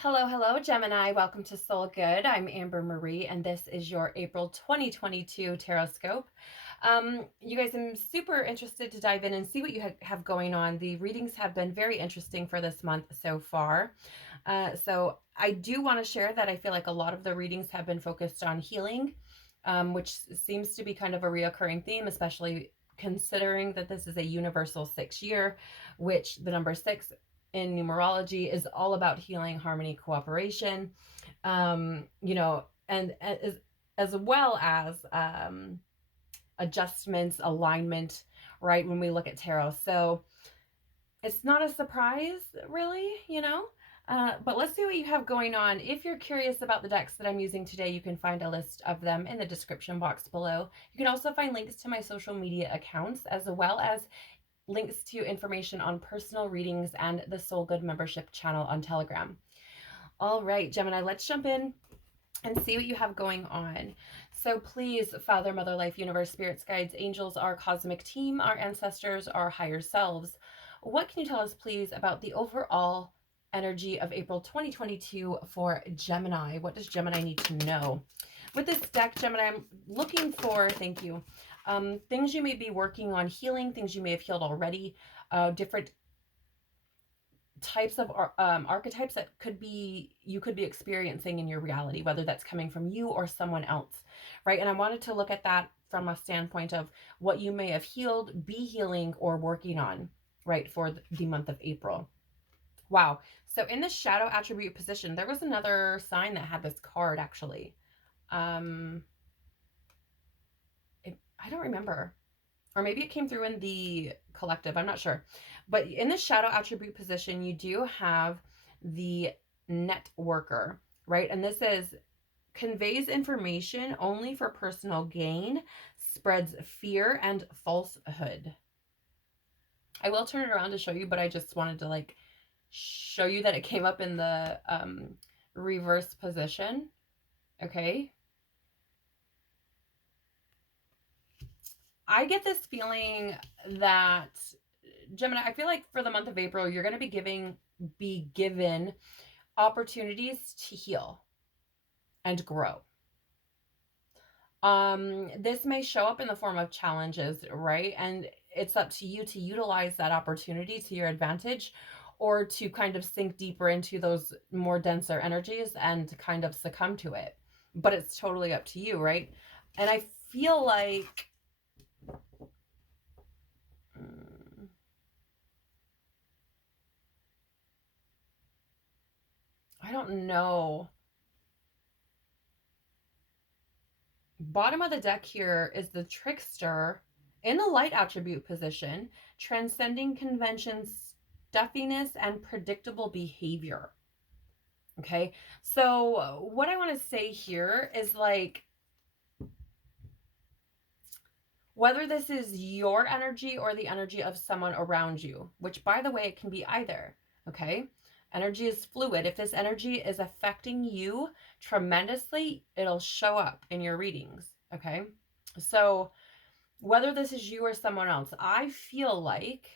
Hello, Gemini. Welcome to Soul Good. I'm Amber Marie, and this is your April 2022 Tarotscope. You guys, I'm super interested to dive in and see what you have going on. The readings have been very interesting for this month so far. So I do want to share that I feel like a lot of the readings have been focused on healing, which seems to be kind of a reoccurring theme, especially considering that this is a universal 6 year, which the number 6 in numerology is all about healing, harmony, cooperation, and as well as adjustments, alignment, right? When we look at tarot. So it's not a surprise, really. But let's see what you have going on. If you're curious about the decks that I'm using today, you can find a list of them in the description box below. You can also find links to my social media accounts, as well as links to information on personal readings and the Soul Good membership channel on Telegram. All right, Gemini, let's jump in and see what you have going on. So please, Father, Mother, Life, Universe, Spirits, Guides, Angels, our cosmic team, our ancestors, our higher selves, what can you tell us, please, about the overall energy of April 2022 for Gemini? What does Gemini need to know? With this deck, Gemini, I'm looking for, thank you, things you may be working on healing, things you may have healed already, different types of archetypes that you could be experiencing in your reality, whether that's coming from you or someone else, right? And I wanted to look at that from a standpoint of what you may have healed, be healing, or working on, right, for the month of April. Wow. So in the shadow attribute position, there was another sign that had this card, actually. I don't remember. Or maybe it came through in the collective. I'm not sure. But in the shadow attribute position, you do have the networker, right? And this is conveys information only for personal gain, spreads fear and falsehood. I will turn it around to show you, but I just wanted to show you that it came up in the reverse position. Okay. I get this feeling that Gemini, I feel like for the month of April, you're going to be given opportunities to heal and grow. This may show up in the form of challenges, right? And it's up to you to utilize that opportunity to your advantage, or to kind of sink deeper into those more denser energies and kind of succumb to it. But it's totally up to you, right? And I feel like I don't know. Bottom of the deck here is the trickster in the light attribute position, transcending conventions, stuffiness, and predictable behavior. Okay, so what I want to say here is whether this is your energy or the energy of someone around you, which, by the way, it can be either. Okay, energy is fluid. If this energy is affecting you tremendously, it'll show up in your readings. Okay, so whether this is you or someone else, I feel like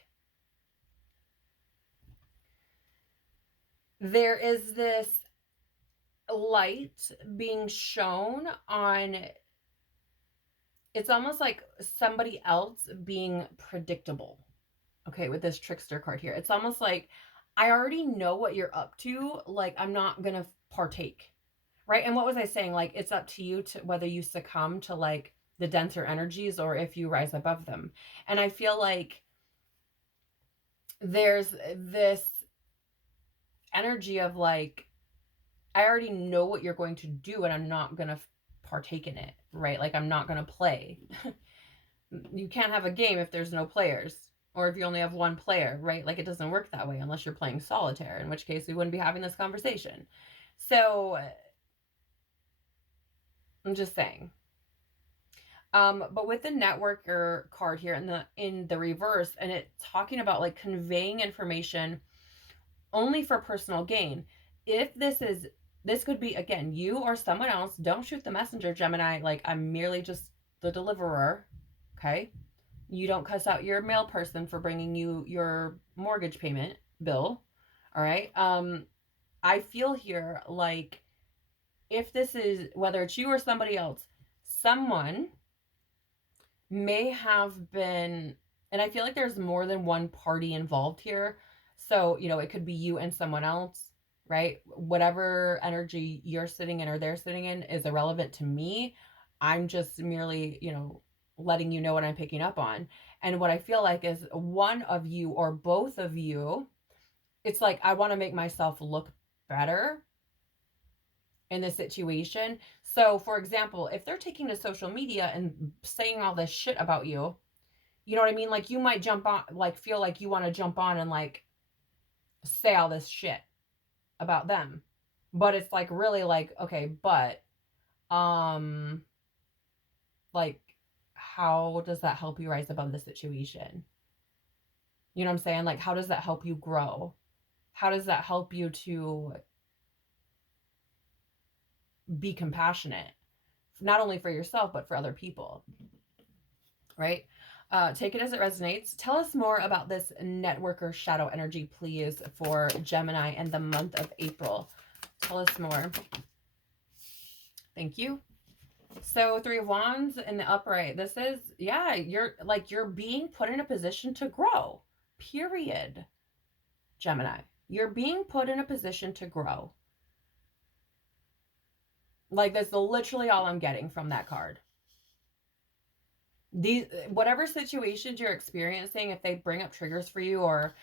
there is this light being shown on, it's almost like somebody else being predictable. Okay, with this trickster card here, it's almost like I already know what you're up to. Like, I'm not gonna partake, right? And what was I saying? Like, it's up to you to whether you succumb to the denser energies or if you rise above them. And I feel like there's this energy of I already know what you're going to do and I'm not going to partake in it, right? Like, I'm not going to play. You can't have a game if there's no players, or if you only have one player, right? Like, it doesn't work that way unless you're playing solitaire, in which case we wouldn't be having this conversation. So I'm just saying. But with the networker card here in the reverse, and it's talking about conveying information only for personal gain. If this could be, again, you or someone else. Don't shoot the messenger, Gemini. I'm merely just the deliverer. Okay, you don't cuss out your mail person for bringing you your mortgage payment bill. All right. I feel here like if this is, whether it's you or somebody else, someone may have been, and I feel like there's more than one party involved here. So, it could be you and someone else, right? Whatever energy you're sitting in or they're sitting in is irrelevant to me. I'm just merely, letting you know what I'm picking up on. And what I feel like is one of you or both of you, it's like, I want to make myself look better in this situation. So, for example, if they're taking to social media and saying all this shit about you, you know what I mean? Like, you might jump on, like, feel like you want to jump on and, like, say all this shit about them. But it's like, really, like, okay, but, like, how does that help you rise above the situation? You know what I'm saying? Like, how does that help you grow? How does that help you to be compassionate, not only for yourself, but for other people? Right? Take it as it resonates. Tell us more about this networker shadow energy, please, for Gemini and the month of April. Tell us more. Thank you. So 3 of Wands in the upright. This is, yeah, you're being put in a position to grow. Period. Gemini. You're being put in a position to grow. Like, that's literally all I'm getting from that card. These, whatever situations you're experiencing, if they bring up triggers for you or,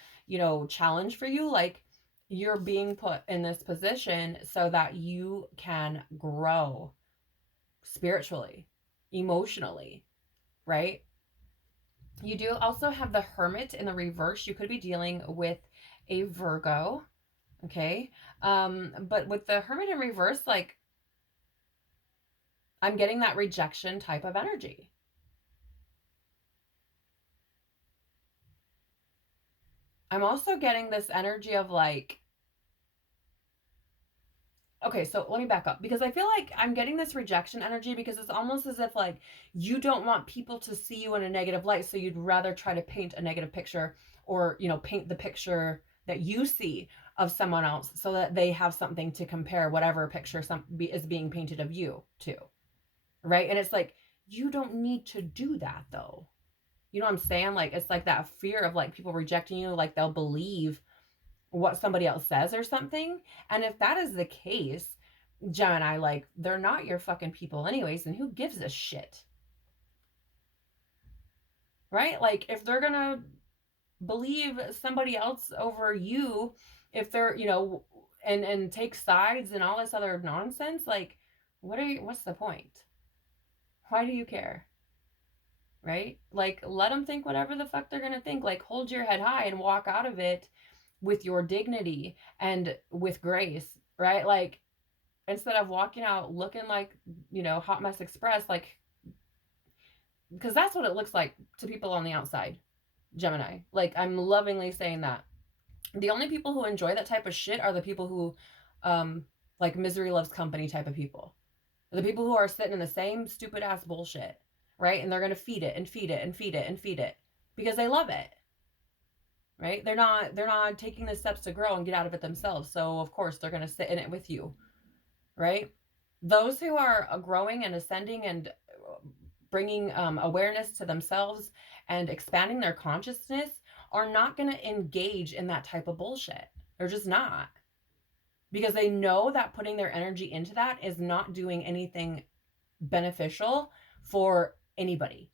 challenge for you, like, you're being put in this position so that you can grow spiritually, emotionally, right? You do also have the Hermit in the reverse. You could be dealing with a Virgo, okay? But with the Hermit in reverse, like, I'm getting that rejection type of energy. I'm also getting this energy of, like, okay, so let me back up, because I feel like I'm getting this rejection energy because it's almost as if, like, you don't want people to see you in a negative light, so you'd rather try to paint a negative picture, or, paint the picture that you see of someone else so that they have something to compare whatever picture is being painted of you to, right? And it's like, you don't need to do that, though. You know what I'm saying? Like, it's like that fear of, like, people rejecting you, like they'll believe what somebody else says or something. And if that is the case, Gemini, like, they're not your fucking people anyways, and who gives a shit? Right? Like, if they're gonna believe somebody else over you, if they're, and take sides and all this other nonsense, like, what's the point? Why do you care? Right? Like, let them think whatever the fuck they're gonna think. Like, hold your head high and walk out of it with your dignity and with grace, right? Like, instead of walking out looking like, hot mess express, like, because that's what it looks like to people on the outside, Gemini. Like, I'm lovingly saying that. The only people who enjoy that type of shit are the people who, like, misery loves company type of people. The people who are sitting in the same stupid ass bullshit, right? And they're going to feed it and feed it and feed it and feed it because they love it. Right? They're not taking the steps to grow and get out of it themselves. So of course they're going to sit in it with you. Right? Those who are growing and ascending and bringing awareness to themselves and expanding their consciousness are not going to engage in that type of bullshit. They're just not. Because they know that putting their energy into that is not doing anything beneficial for anybody.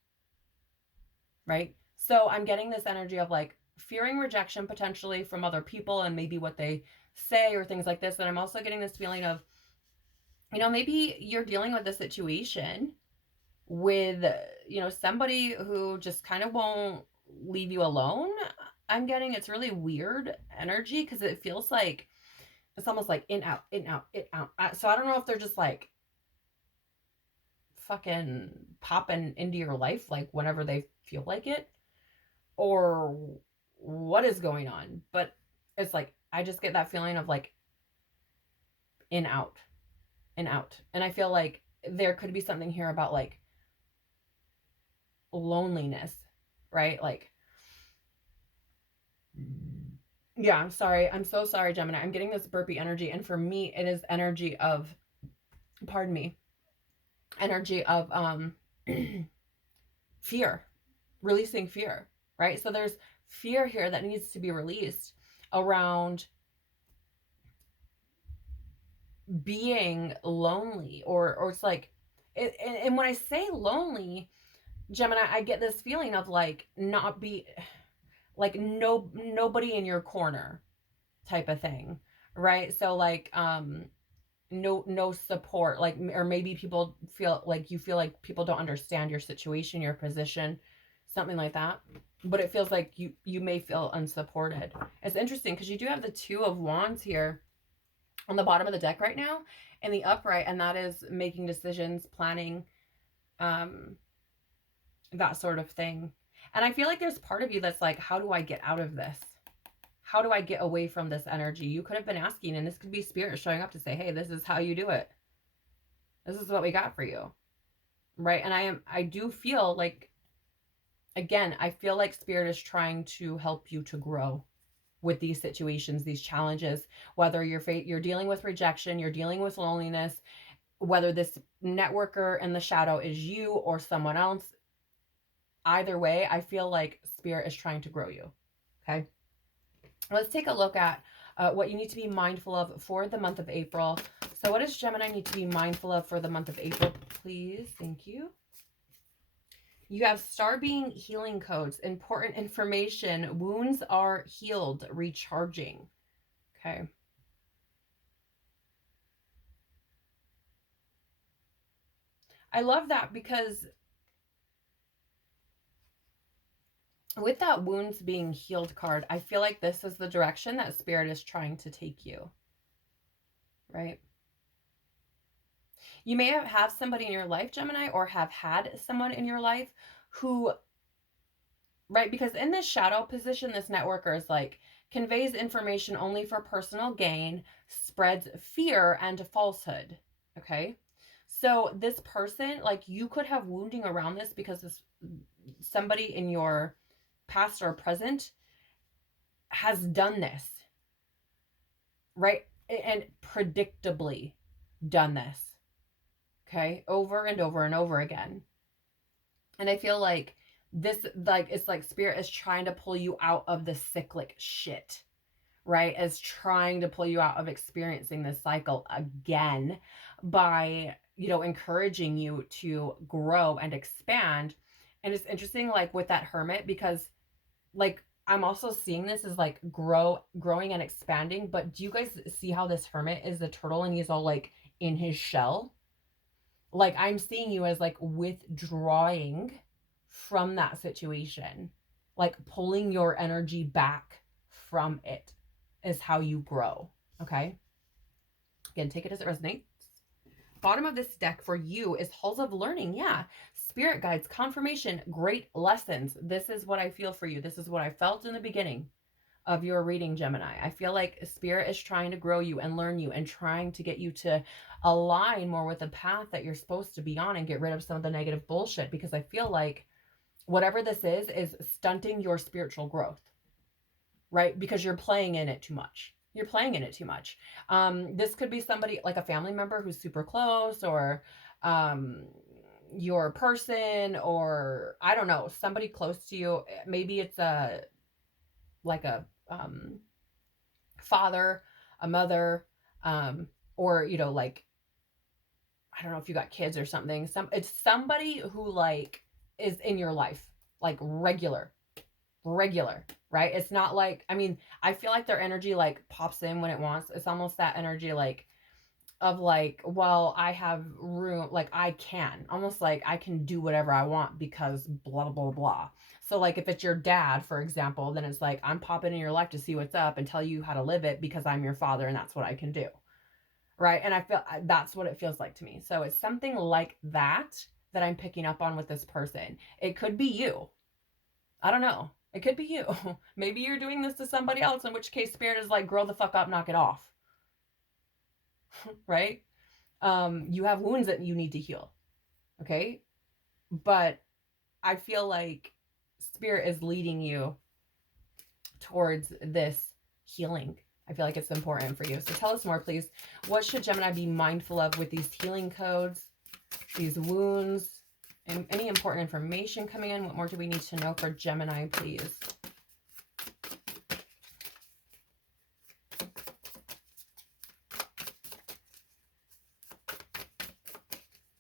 Right? So I'm getting this energy of, like, fearing rejection potentially from other people and maybe what they say or things like this. And I'm also getting this feeling of, maybe you're dealing with a situation with, somebody who just kind of won't leave you alone. I'm getting, it's really weird energy because it feels like it's almost like in, out, in, out, in, out. So I don't know if they're just, like, fucking popping into your life, like, whenever they feel like it, or what is going on. But it's like, I just get that feeling of, like, in, out, in, out. And I feel like there could be something here about, like, loneliness, right? Like, Yeah, I'm sorry. I'm so sorry, Gemini. I'm getting this burpee energy. And for me, it is energy of, pardon me, energy of fear, releasing fear, right? So there's fear here that needs to be released around being lonely, or it's like and when I say lonely, Gemini, I get this feeling of like not be like nobody in your corner type of thing, right? So like no support, like, or maybe people feel like you feel like people don't understand your situation, your position, something like that. But it feels like you may feel unsupported. It's interesting because you do have the Two of Wands here on the bottom of the deck right now in the upright, and that is making decisions, planning, um that sort of thing. And I feel like there's part of you that's like, how do I get out of this? How do I get away from this energy? You could have been asking, and this could be spirit showing up to say, hey, this is how you do it. This is what we got for you. Right? And I do feel like, again, I feel like spirit is trying to help you to grow with these situations, these challenges, whether you're dealing with rejection, you're dealing with loneliness, whether this networker in the shadow is you or someone else. Either way, I feel like spirit is trying to grow you. Okay. Let's take a look at what you need to be mindful of for the month of April. So what does Gemini need to be mindful of for the month of April, please? Thank you. You have star being healing codes, important information. Wounds are healed, recharging. Okay. I love that because with that wounds being healed card, I feel like this is the direction that spirit is trying to take you. Right? You may have somebody in your life, Gemini, or have had someone in your life who, right, because in this shadow position, this networker is like, conveys information only for personal gain, spreads fear and falsehood. Okay. So this person, like, you could have wounding around this because this somebody in your past or present has done this, right? And predictably done this. Okay. Over and over and over again. And I feel like this, like, it's like spirit is trying to pull you out of the cyclic shit, right? Is trying to pull you out of experiencing this cycle again by, encouraging you to grow and expand. And it's interesting, like with that hermit, because like I'm also seeing this as like growing and expanding. But do you guys see how this hermit is the turtle and he's all like in his shell? Like I'm seeing you as like withdrawing from that situation, like pulling your energy back from it is how you grow. Okay. Again, take it as it resonates. Bottom of this deck for you is Halls of Learning. Yeah. Spirit guides, confirmation, great lessons. This is what I feel for you. This is what I felt in the beginning of your reading, Gemini. I feel like spirit is trying to grow you and learn you and trying to get you to align more with the path that you're supposed to be on and get rid of some of the negative bullshit, because I feel like whatever this is stunting your spiritual growth, right? Because you're playing in it too much. You're playing in it too much. This could be somebody like a family member who's super close, or your person, or I don't know, somebody close to you. Maybe it's a father, a mother, or like, I don't know if you got kids or something. It's somebody who like is in your life, like regular, right? It's not like, I mean, I feel like their energy like pops in when it wants. It's almost that energy like of like, well, I have room, like I can, almost like I can do whatever I want because blah, blah, blah. So like if it's your dad, for example, then it's like, I'm popping in your life to see what's up and tell you how to live it because I'm your father and that's what I can do. Right. And I feel that's what it feels like to me. So it's something like that that I'm picking up on with this person. It could be you. I don't know. It could be you. Maybe you're doing this to somebody else, in which case spirit is like, grow the fuck up, knock it off. Right? You have wounds that you need to heal. Okay? But I feel like spirit is leading you towards this healing. I feel like it's important for you. So tell us more, please. What should Gemini be mindful of with these healing codes, these wounds, and any important information coming in? What more do we need to know for Gemini, please?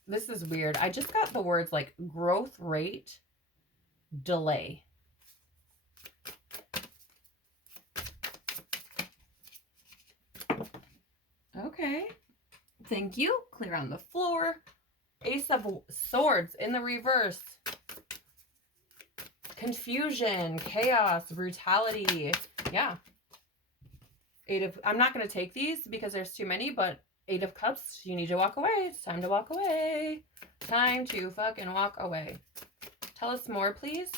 This is weird. I just got the words like growth rate, delay. Okay. Thank you. Clear on the floor. Ace of Swords in the reverse. Confusion, chaos, brutality. Yeah. I'm not going to take these because there's too many, but 8 of Cups, you need to walk away. It's time to walk away. Time to fucking walk away. Tell us more, please.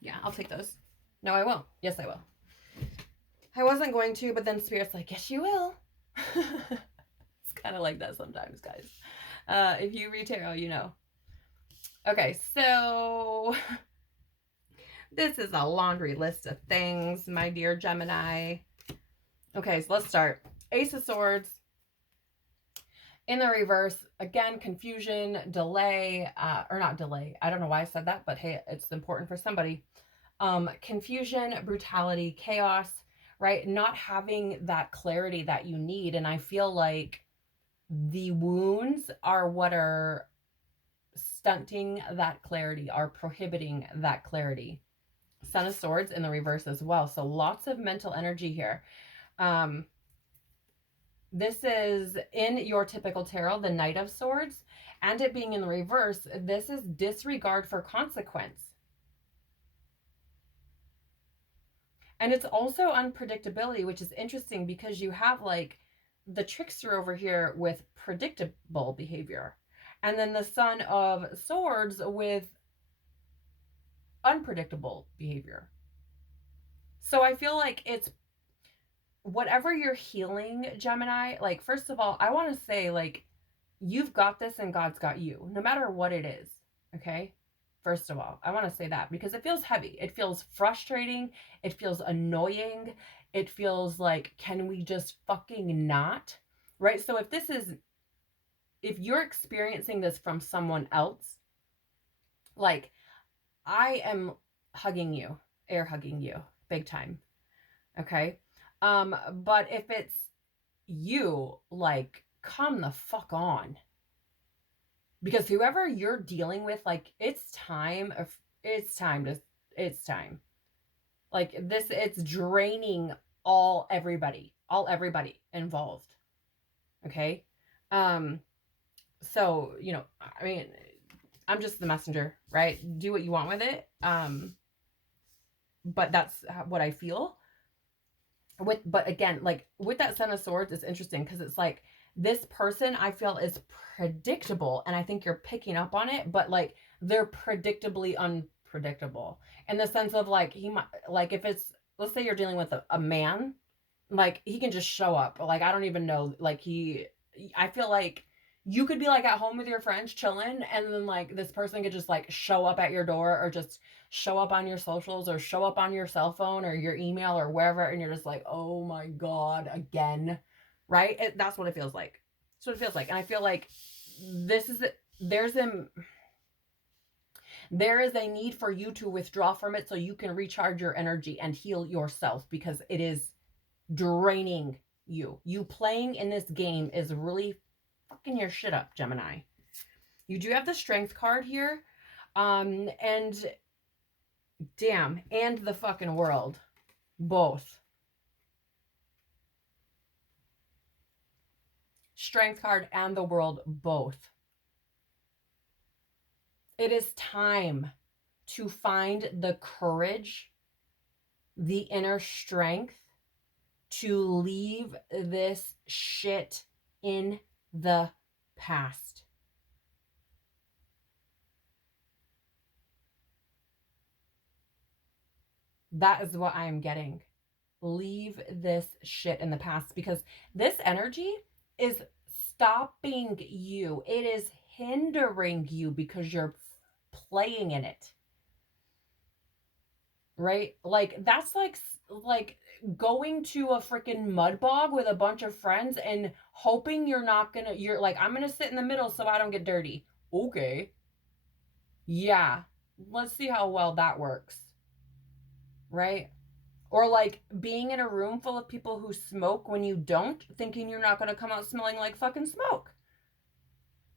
Yeah, I'll take those. No, I won't. Yes, I will. I wasn't going to, but then Spirit's like, yes, you will. It's kind of like that sometimes, guys. If you read tarot, you know. Okay, so this is a laundry list of things, my dear Gemini. Okay, so let's start. Ace of Swords in the reverse. Again, confusion, delay, or not delay. I don't know why I said that, but hey, it's important for somebody. Confusion, brutality, chaos, right? Not having that clarity that you need. And I feel like the wounds are what are stunting that clarity, are prohibiting that clarity. Son of Swords in the reverse as well. So lots of mental energy here. This is in your typical tarot, the Knight of Swords, and it being in the reverse, this is disregard for consequence. And it's also unpredictability, which is interesting because you have like the trickster over here with predictable behavior. And then the Son of Swords with unpredictable behavior. So I feel like it's whatever you're healing, Gemini, like, first of all, I want to say, like, you've got this and God's got you, no matter what it is, okay? First of all, I want to say that because it feels heavy. It feels frustrating. It feels annoying. It feels like, can we just fucking not? Right? So if you're experiencing this from someone else, like, I am hugging you, air hugging you, big time, okay? But if it's you, like, come the fuck on. Because whoever you're dealing with, like, it's time. Like, this, it's draining everybody involved. Okay? So, you know, I mean, I'm just the messenger, right? Do what you want with it. But that's what I feel. But again, like, with that Son of Swords, it's interesting because it's like, this person I feel is predictable, and I think you're picking up on it, but like, they're predictably unpredictable in the sense of like, he might, like, if it's, let's say you're dealing with a man, like, he can just show up. Like, I don't even know, like, I feel like you could be like at home with your friends chilling, and then like this person could just like show up at your door, or just show up on your socials, or show up on your cell phone or your email or wherever, and you're just like, oh my God, again, right? That's what it feels like. That's what it feels like. And I feel like there is a need for you to withdraw from it so you can recharge your energy and heal yourself, because it is draining you. You playing in this game is really fucking your shit up, Gemini. You do have the Strength card here. And damn, and the fucking World. Both. Strength card and the World, both. It is time to find the courage, the inner strength to leave this shit in the past. That is what I am getting. Leave this shit in the past, because this energy is stopping you. It is hindering you because you're playing in it. Right? Like, that's like going to a freaking mud bog with a bunch of friends and hoping you're like, I'm gonna sit in the middle so I don't get dirty. Okay. Yeah. Let's see how well that works. Right? Or like being in a room full of people who smoke when you don't, thinking you're not gonna come out smelling like fucking smoke.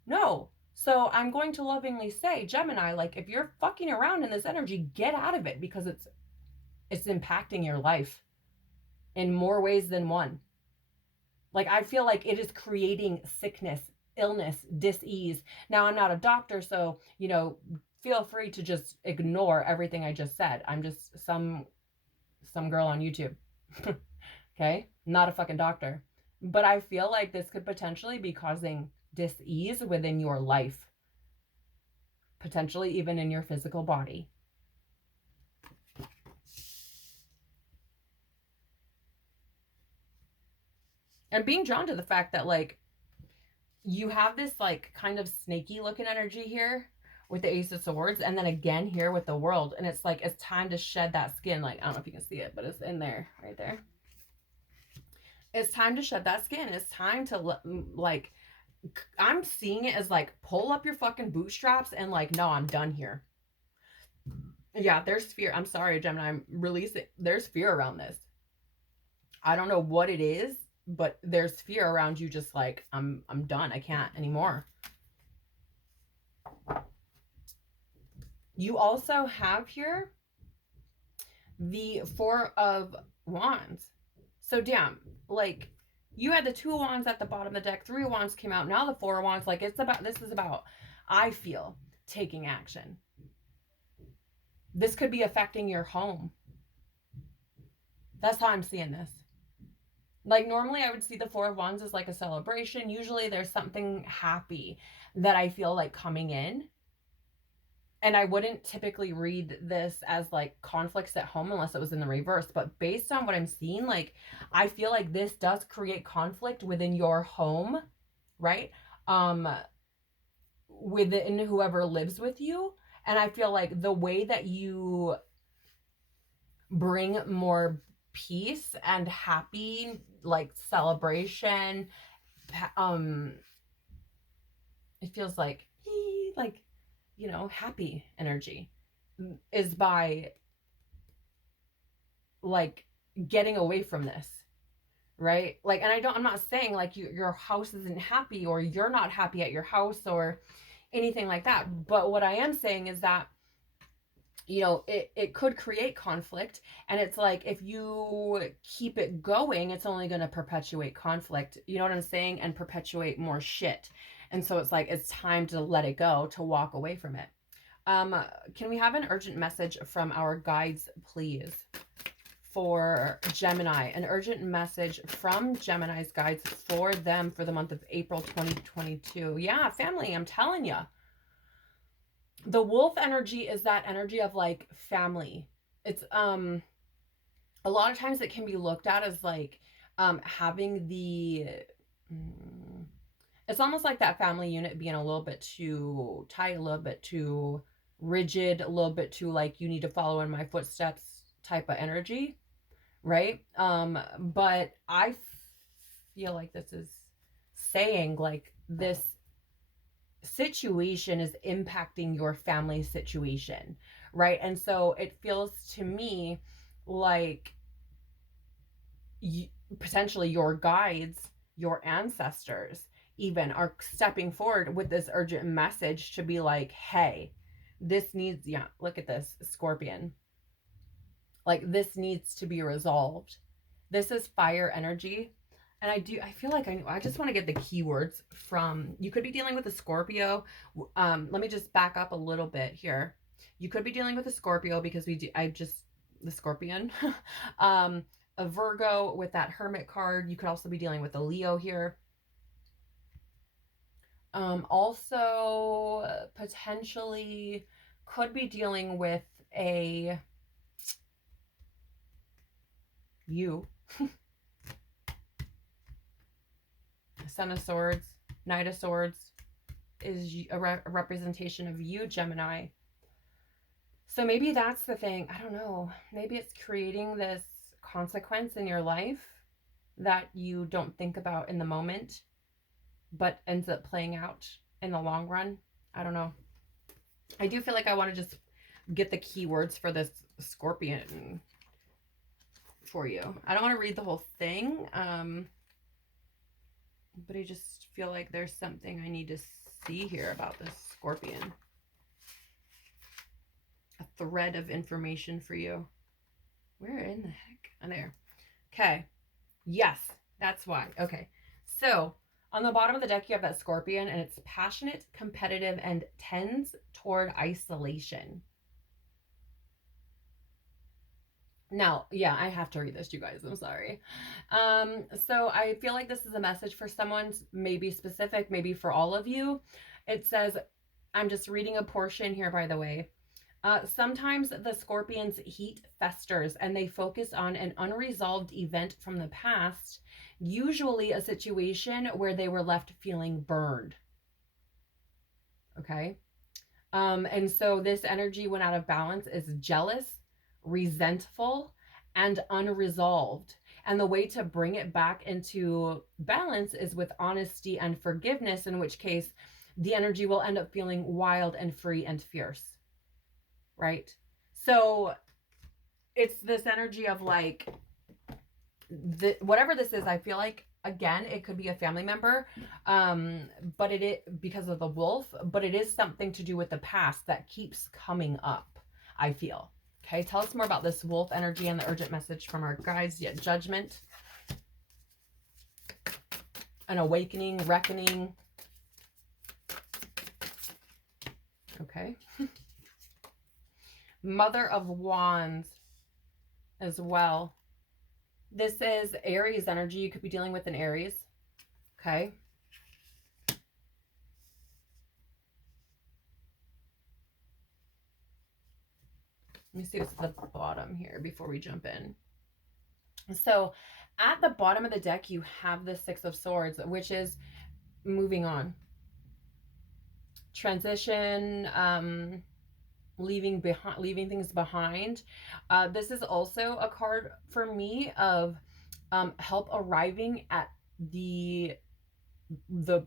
No. So I'm going to lovingly say, Gemini, like if you're fucking around in this energy, get out of it, because it's impacting your life in more ways than one. Like I feel like it is creating sickness, illness, dis-ease. Now I'm not a doctor, so feel free to just ignore everything I just said. I'm just some girl on YouTube. Okay? Not a fucking doctor. But I feel like this could potentially be causing dis-ease within your life, potentially even in your physical body. And being drawn to the fact that like you have this like kind of snaky looking energy here with the Ace of Swords, and then again here with the World, and it's like it's time to shed that skin. Like I don't know if you can see it, but it's in there, right there. It's time to shed that skin. It's time to like, I'm seeing it as like, pull up your fucking bootstraps and like, no, I'm done here. Yeah, there's fear. I'm sorry, Gemini, I'm releasing. There's fear around this. I don't know what it is, but there's fear around you. Just like, I'm done. I can't anymore. You also have here the Four of Wands. So damn, like you had the Two of Wands at the bottom of the deck, Three of Wands came out, now the Four of Wands. Like this is about, I feel, taking action. This could be affecting your home. That's how I'm seeing this. Like normally I would see the Four of Wands as like a celebration. Usually there's something happy that I feel like coming in. And I wouldn't typically read this as like conflicts at home unless it was in the reverse. But based on what I'm seeing, like I feel like this does create conflict within your home, right? Within whoever lives with you. And I feel like the way that you bring more peace and happy, like celebration, it feels like happy energy is by like getting away from this, right? Like, and I'm not saying like your house isn't happy or you're not happy at your house or anything like that, but what I am saying is that it could create conflict, and it's like if you keep it going, it's only going to perpetuate conflict, you know what I'm saying, and perpetuate more shit. And so it's like it's time to let it go, to walk away from it. Can we have an urgent message from our guides, please, for Gemini? An urgent message from Gemini's guides for them for the month of April 2022. Yeah, family, I'm telling you. The wolf energy is that energy of like family. It's a lot of times it can be looked at as like having the it's almost like that family unit being a little bit too tight, a little bit too rigid, a little bit too like you need to follow in my footsteps type of energy, right? But I feel like this is saying like this situation is impacting your family situation, right? And so it feels to me like potentially your guides, your ancestors even are stepping forward with this urgent message to be like, hey, this needs, yeah, look at this Scorpion, like this needs to be resolved. This is fire energy. And I feel like I just want to get the keywords from, you could be dealing with a Scorpio. Let me just back up a little bit here. You could be dealing with a Scorpio because the Scorpion. A Virgo with that Hermit card. You could also be dealing with a Leo here. Also potentially could be dealing with a you. Son of Swords, Knight of Swords is a representation of you, Gemini. So maybe that's the thing. I don't know. Maybe it's creating this consequence in your life that you don't think about in the moment, but ends up playing out in the long run. I don't know. I do feel like I want to just get the keywords for this Scorpion for you. I don't want to read the whole thing, but I just feel like there's something I need to see here about this Scorpion. A thread of information for you. Where in the heck? Oh, there. Okay. Yes, that's why. Okay. So on the bottom of the deck, you have that Scorpion, and it's passionate, competitive, and tends toward isolation. Now, yeah, I have to read this, you guys. I'm sorry. So I feel like this is a message for someone, maybe specific, maybe for all of you. It says, I'm just reading a portion here, by the way. Sometimes the Scorpion's heat festers and they focus on an unresolved event from the past, usually a situation where they were left feeling burned. Okay. And so this energy, when out of balance, is jealous, resentful, and unresolved. And the way to bring it back into balance is with honesty and forgiveness, in which case the energy will end up feeling wild and free and fierce. Right? So it's this energy of like, whatever this is, I feel like, again, it could be a family member, but because of the wolf, but it is something to do with the past that keeps coming up, I feel. Okay, tell us more about this wolf energy and the urgent message from our guides. Yeah, judgment, an awakening, reckoning. Okay. Mother of Wands as well. This is Aries energy. You could be dealing with an Aries. Okay. Let me see what's at the bottom here before we jump in. So at the bottom of the deck, you have the Six of Swords, which is moving on. Transition, leaving things behind. This is also a card for me of help arriving at the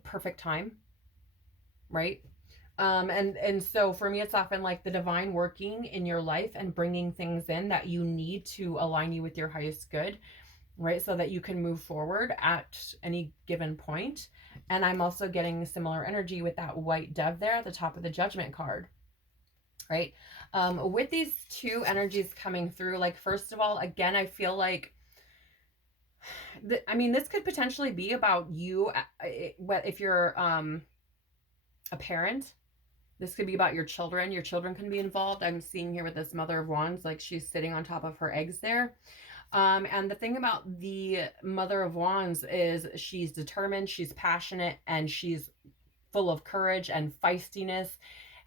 perfect time, right? And so for me, it's often like the divine working in your life and bringing things in that you need to align you with your highest good, right? So that you can move forward at any given point. And I'm also getting similar energy with that white dove there at the top of the Judgment card, right? With these two energies coming through, like, first of all, again, I feel like, I mean, this could potentially be about you, if you're a parent. This could be about your children. Your children can be involved. I'm seeing here with this Mother of Wands, like she's sitting on top of her eggs there. And the thing about the Mother of Wands is she's determined, she's passionate, and she's full of courage and feistiness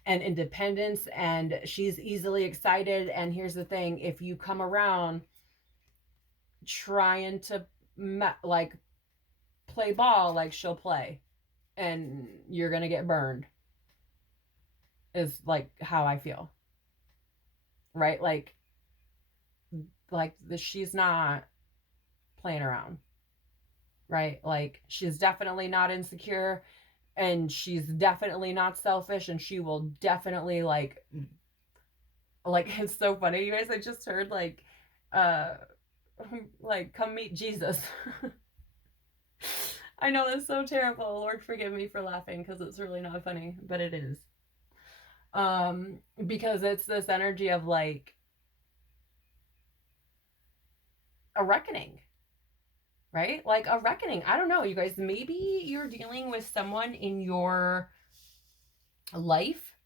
and independence, and she's easily excited. And here's the thing, if you come around trying to like play ball, like, she'll play and you're gonna get burned, is like how I feel, right? Like she's not playing around, right? Like, she's definitely not insecure, and she's definitely not selfish, and she will definitely like it's so funny, you guys. I just heard like come meet Jesus. I know that's so terrible. Lord forgive me for laughing, because it's really not funny, but it is. Because it's this energy of like a reckoning, right? Like a reckoning. I don't know, you guys, maybe you're dealing with someone in your life.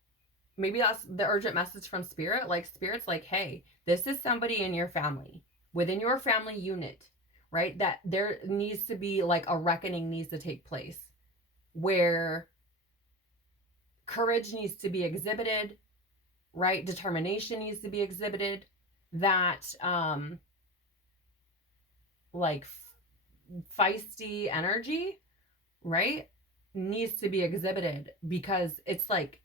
Maybe that's the urgent message from Spirit. Like, Spirit's like, hey, this is somebody in your family, within your family unit, right? That there needs to be like a reckoning needs to take place, where courage needs to be exhibited, right? Determination needs to be exhibited. That like feisty energy, right, needs to be exhibited, because it's like,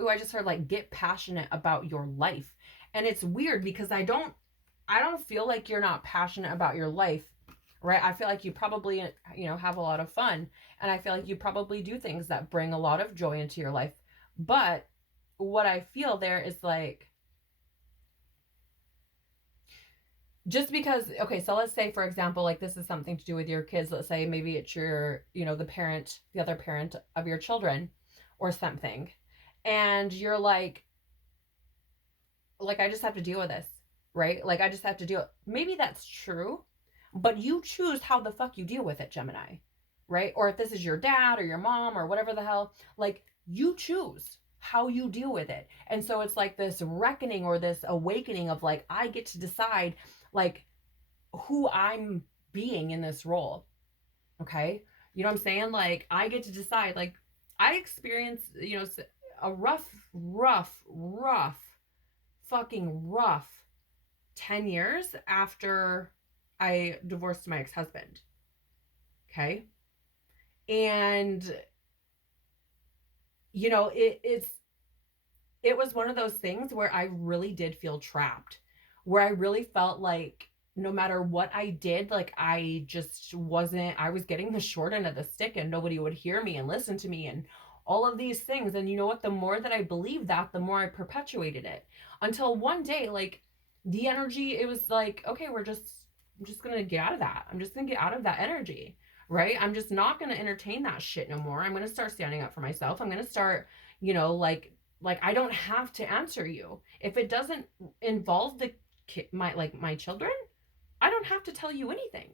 oh, I just heard like, get passionate about your life. And it's weird because I don't I don't feel like you're not passionate about your life, right? I feel like you probably, have a lot of fun. And I feel like you probably do things that bring a lot of joy into your life. But what I feel there is like, just because, okay, so let's say, for example, like this is something to do with your kids. Let's say maybe it's your, the other parent of your children or something. And you're like, I just have to deal with this, right? Like, I just have to deal. Maybe that's true, but you choose how the fuck you deal with it, Gemini, right? Or if this is your dad or your mom or whatever the hell, like, you choose how you deal with it. And so it's like this reckoning or this awakening of like, I get to decide like who I'm being in this role. Okay. You know what I'm saying? Like, I get to decide, like, I experienced, a rough, fucking rough 10 years after I divorced my ex-husband. Okay. And, it was one of those things where I really did feel trapped, where I really felt like no matter what I did, like I just wasn't, I was getting the short end of the stick and nobody would hear me and listen to me and all of these things. And you know what? The more that I believed that, the more I perpetuated it until one day, like the energy, it was like, okay, I'm just going to get out of that. I'm just going to get out of that energy, right? I'm just not going to entertain that shit no more. I'm going to start standing up for myself. I'm going to start, like I don't have to answer you. If it doesn't involve my children, I don't have to tell you anything.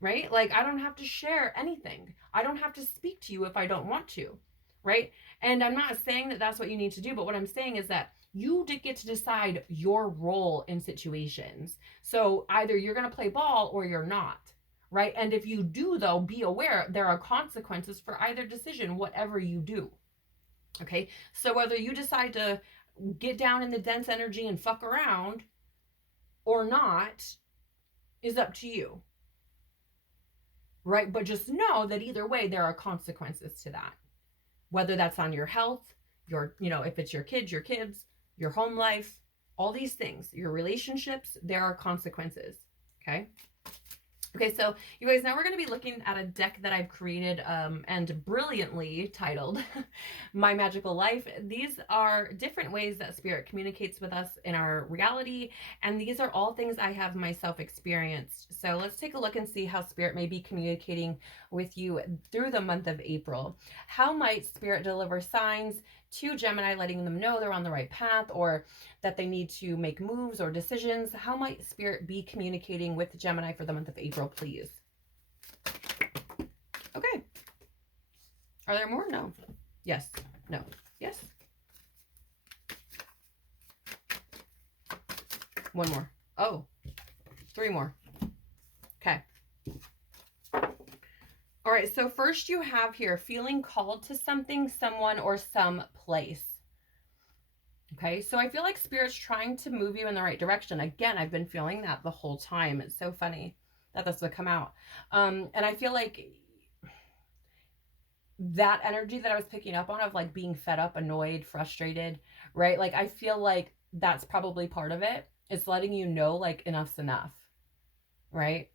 Right? Like I don't have to share anything. I don't have to speak to you if I don't want to. Right? And I'm not saying that that's what you need to do, but what I'm saying is that you did get to decide your role in situations. So either you're going to play ball or you're not. Right? And if you do, though, be aware there are consequences for either decision, whatever you do. Okay, so whether you decide to get down in the dense energy and fuck around or not is up to you, right? But just know that either way, there are consequences to that. Whether that's on your health, if it's your kids, your home life, all these things, your relationships, there are consequences, okay? Okay, so you guys, now we're going to be looking at a deck that I've created and brilliantly titled My Magical Life. These are different ways that Spirit communicates with us in our reality, and these are all things I have myself experienced. So let's take a look and see how Spirit may be communicating with you through the month of April. How might Spirit deliver signs to Gemini, letting them know they're on the right path or that they need to make moves or decisions? How might Spirit be communicating with Gemini for the month of April, please? Okay. Are there more? No. Yes. No. Yes. One more. Oh, 3 more. Okay. All right, so first you have here feeling called to something, someone, or some place. Okay, so I feel like Spirit's trying to move you in the right direction. Again, I've been feeling that the whole time. It's so funny that this would come out. And I feel like that energy that I was picking up on of like being fed up, annoyed, frustrated, right? Like I feel like that's probably part of it. It's letting you know like enough's enough, right?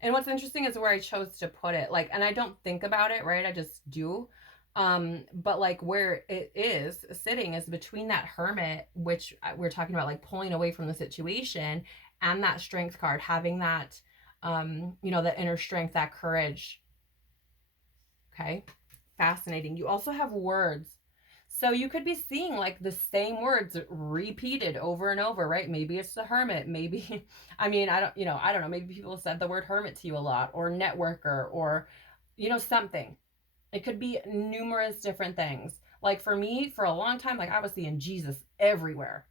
And what's interesting is where I chose to put it. Like, and I don't think about it, right? I just do. But like where it is sitting is between that Hermit, which we're talking about like pulling away from the situation, and that Strength card, having that, the inner strength, that courage. Okay. Fascinating. You also have words. So you could be seeing like the same words repeated over and over, right? Maybe it's the Hermit. Maybe, I mean, I don't know. Maybe people said the word hermit to you a lot, or networker, or, something. It could be numerous different things. Like for me, for a long time, like I was seeing Jesus everywhere,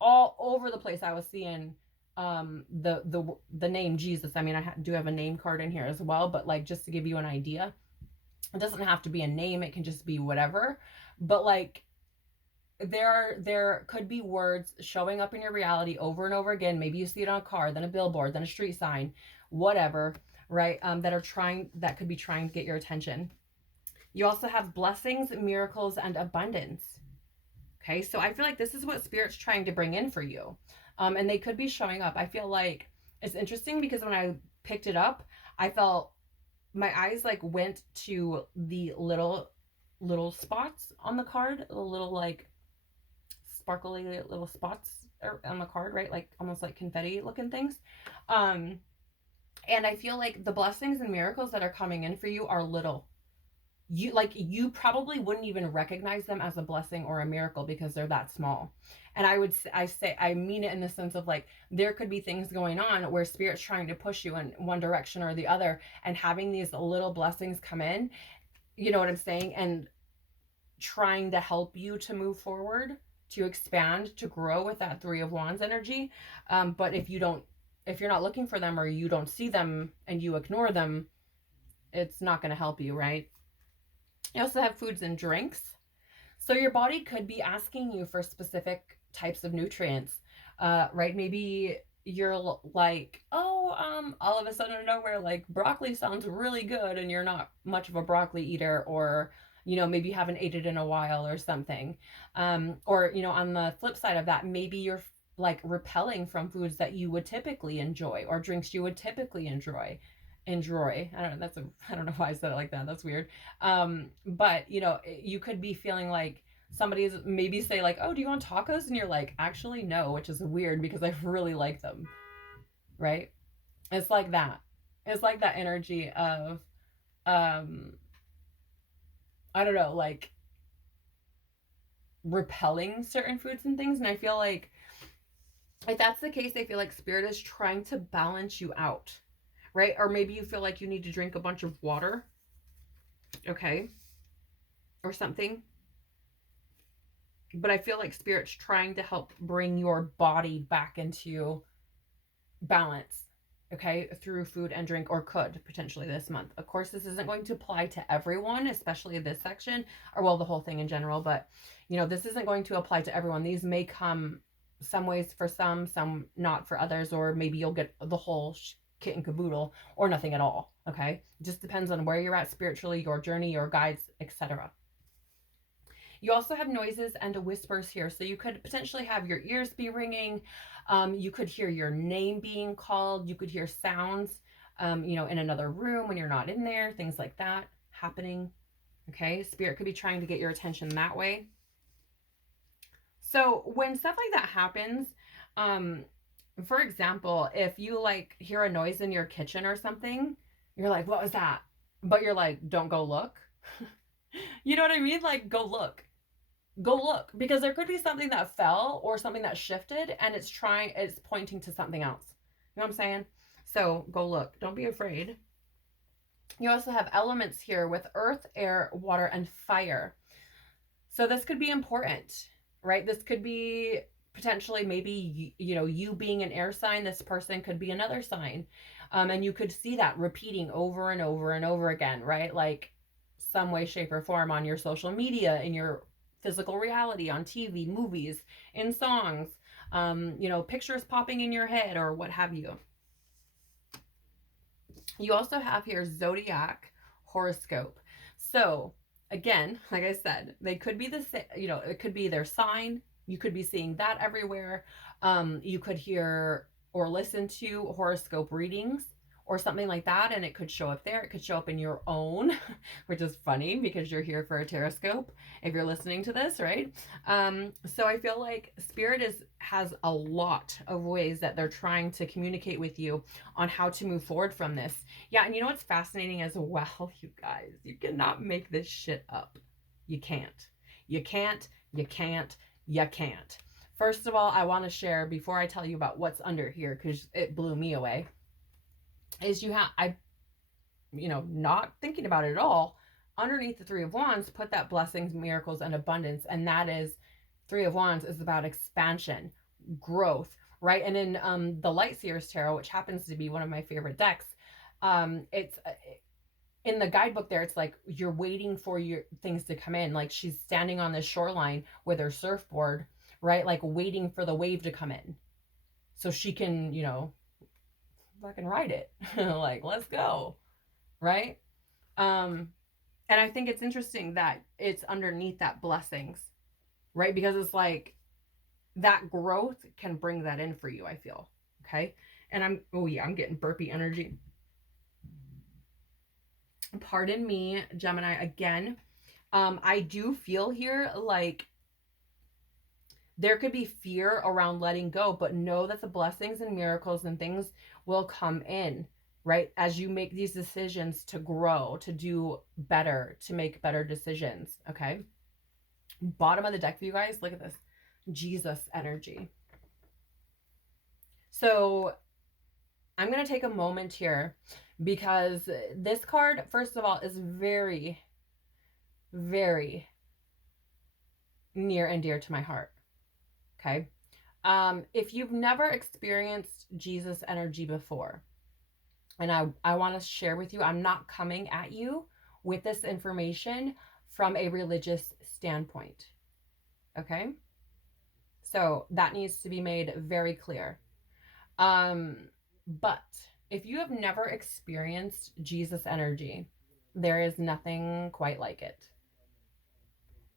all over the place. I was seeing the name Jesus. I mean, I do have a name card in here as well, but like just to give you an idea. It doesn't have to be a name. It can just be whatever. But like there could be words showing up in your reality over and over again. Maybe you see it on a car, then a billboard, then a street sign, whatever, right? That could be trying to get your attention. You also have blessings, miracles, and abundance. Okay, so I feel like this is what Spirit's trying to bring in for you. And they could be showing up. I feel like it's interesting because when I picked it up, I felt my eyes like went to the little spots on the card, the little like sparkly little spots on the card, right? Like almost like confetti looking things. Um, and I feel like the blessings and miracles that are coming in for you are little. You probably wouldn't even recognize them as a blessing or a miracle because they're that small. And I mean it in the sense of like there could be things going on where Spirit's trying to push you in one direction or the other, and having these little blessings come in, you know what I'm saying, and trying to help you to move forward, to expand, to grow with that Three of Wands energy. But if you're not looking for them, or you don't see them and you ignore them, it's not going to help you, right? You also have foods and drinks. So your body could be asking you for specific types of nutrients, right? Maybe you're like, oh, all of a sudden out of nowhere, like broccoli sounds really good, and you're not much of a broccoli eater, or maybe you haven't ate it in a while or something. Or on the flip side of that, maybe you're like repelling from foods that you would typically enjoy, or drinks you would typically enjoy. I don't know why I said it like that. That's weird. But you could be feeling like somebody's maybe say like, oh, do you want tacos? And you're like, actually no, which is weird because I really like them, right? It's like that. It's like that energy of um I don't know, like repelling certain foods and things. And I feel like if that's the case, I feel like Spirit is trying to balance you out, right? Or maybe you feel like you need to drink a bunch of water, okay, or something. But I feel like Spirit's trying to help bring your body back into balance, okay, through food and drink, or could potentially this month. Of course, this isn't going to apply to everyone, especially this section, or well, the whole thing in general, but this isn't going to apply to everyone. These may come some ways for some not for others, or maybe you'll get the whole kit and caboodle, or nothing at all, okay? It just depends on where you're at spiritually, your journey, your guides, etc. You also have noises and whispers here. So you could potentially have your ears be ringing. You could hear your name being called. You could hear sounds, in another room when you're not in there, things like that happening. Okay. Spirit could be trying to get your attention that way. So when stuff like that happens, for example, if you like hear a noise in your kitchen or something, you're like, what was that? But you're like, don't go look. You know what I mean? Like, go look, because there could be something that fell or something that shifted, and it's pointing to something else. You know what I'm saying? So go look. Don't be afraid. You also have elements here with earth, air, water, and fire. So this could be important, right? This could be potentially maybe, you being an air sign, this person could be another sign. And you could see that repeating over and over and over again, right? Like some way, shape, or form on your social media, in your physical reality, on TV, movies, in songs, pictures popping in your head, or what have you. You also have here Zodiac horoscope. So again, like I said, they could be the same, it could be their sign. You could be seeing that everywhere. You could hear or listen to horoscope readings or something like that, and it could show up there. It could show up in your own, which is funny because you're here for a Tarotscope if you're listening to this, right? So I feel like Spirit has a lot of ways that they're trying to communicate with you on how to move forward from this. Yeah, and you know what's fascinating as well, you guys? You cannot make this shit up. You can't. You can't. You can't. You can't. First of all, I want to share, before I tell you about what's under here, because it blew me away, is not thinking about it at all, underneath the Three of Wands, put that blessings, miracles, and abundance. And that is, Three of Wands is about expansion, growth, right? And in the Light Seers Tarot, which happens to be one of my favorite decks, it's in the guidebook there, it's like you're waiting for your things to come in. Like she's standing on the shoreline with her surfboard, right? Like waiting for the wave to come in so she can, fucking ride it. Like, let's go, right? And I think it's interesting that it's underneath that blessings. right? Because it's like that growth can bring that in for you, I feel. Okay. And oh yeah, I'm getting burpy energy. Pardon me, Gemini, again. I do feel here like there could be fear around letting go, but know that the blessings and miracles and things will come in, right? As you make these decisions to grow, to do better, to make better decisions. Okay. Bottom of the deck for you guys, look at this Jesus energy. So I'm going to take a moment here because this card, first of all, is very, very near and dear to my heart. Okay. If you've never experienced Jesus energy before, and I want to share with you, I'm not coming at you with this information from a religious standpoint. Okay. So that needs to be made very clear. But if you have never experienced Jesus energy, there is nothing quite like it.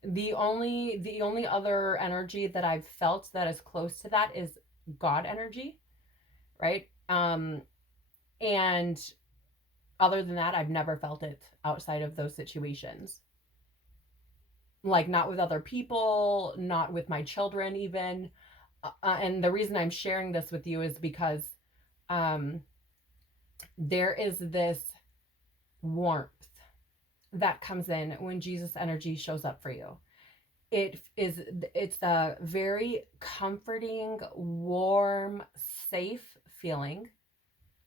The only other energy that I've felt that is close to that is God energy, right? And other than that, I've never felt it outside of those situations. Like not with other people, not with my children even. And the reason I'm sharing this with you is because there is this warmth that comes in when Jesus energy shows up for you. It's a very comforting, warm, safe feeling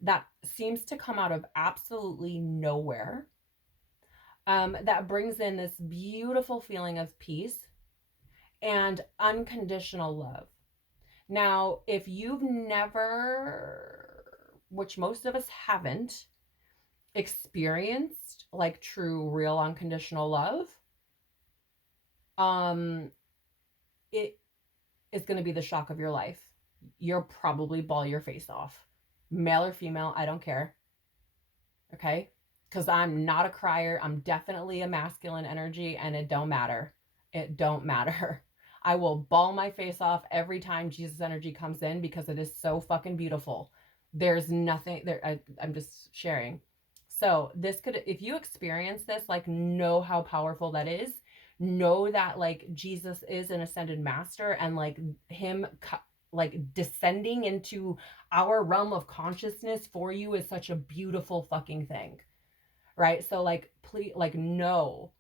that seems to come out of absolutely nowhere. That brings in this beautiful feeling of peace and unconditional love. Now, if you've never, which most of us haven't, experienced like true, real, unconditional love, it is going to be the shock of your life. You'll probably bawl your face off. Male or female, I don't care. Okay? Because I'm not a crier. I'm definitely a masculine energy, and it don't matter. It don't matter. I will bawl my face off every time Jesus energy comes in because it is so fucking beautiful. There's nothing there. I'm just sharing. So this could, if you experience this, like, know how powerful that is. Know that like Jesus is an ascended master, and like him like descending into our realm of consciousness for you is such a beautiful fucking thing, right? So like, please, like, know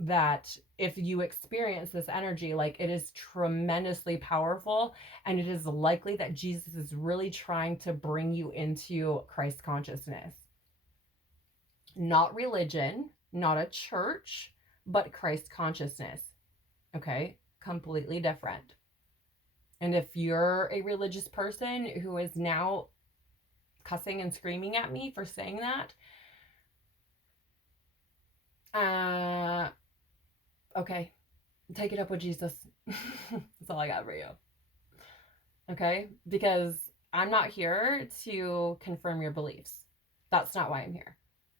that if you experience this energy, like, it is tremendously powerful, and it is likely that Jesus is really trying to bring you into Christ consciousness. Not religion, not a church, but Christ consciousness. Okay? Completely different. And if you're a religious person who is now cussing and screaming at me for saying that, okay, take it up with Jesus. That's all I got for you. Okay? Because I'm not here to confirm your beliefs. That's not why I'm here,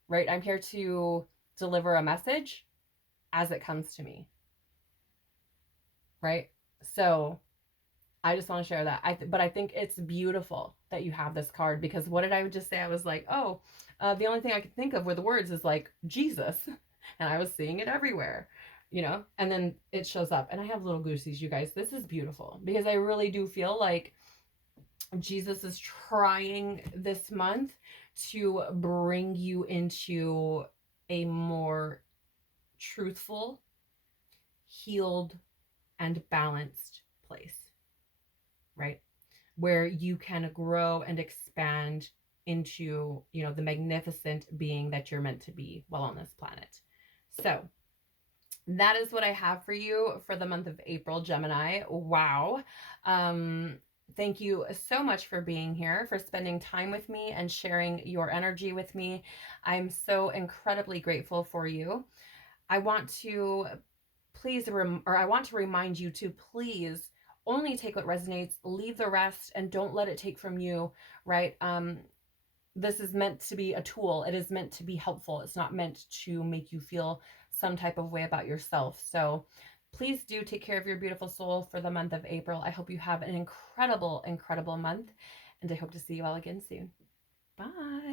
right? I'm here to deliver a message as it comes to me, right? So I just want to share that. But I think it's beautiful that you have this card, because what did I just say? I was like, oh, the only thing I could think of with the words is like Jesus, and I was seeing it everywhere, you know. And then it shows up, and I have little goosies, you guys. This is beautiful because I really do feel like Jesus is trying this month to bring you into a more truthful, healed, and balanced place, right? Where you can grow and expand into, you know, the magnificent being that you're meant to be while on this planet. So that is what I have for you for the month of April, Gemini. Wow. Thank you so much for being here, for spending time with me and sharing your energy with me. I'm so incredibly grateful for you. I want to remind you to please only take what resonates, leave the rest, and don't let it take from you, right? This is meant to be a tool. It is meant to be helpful. It's not meant to make you feel some type of way about yourself. So Please do take care of your beautiful soul for the month of April. I hope you have an incredible, incredible month, and I hope to see you all again soon. Bye.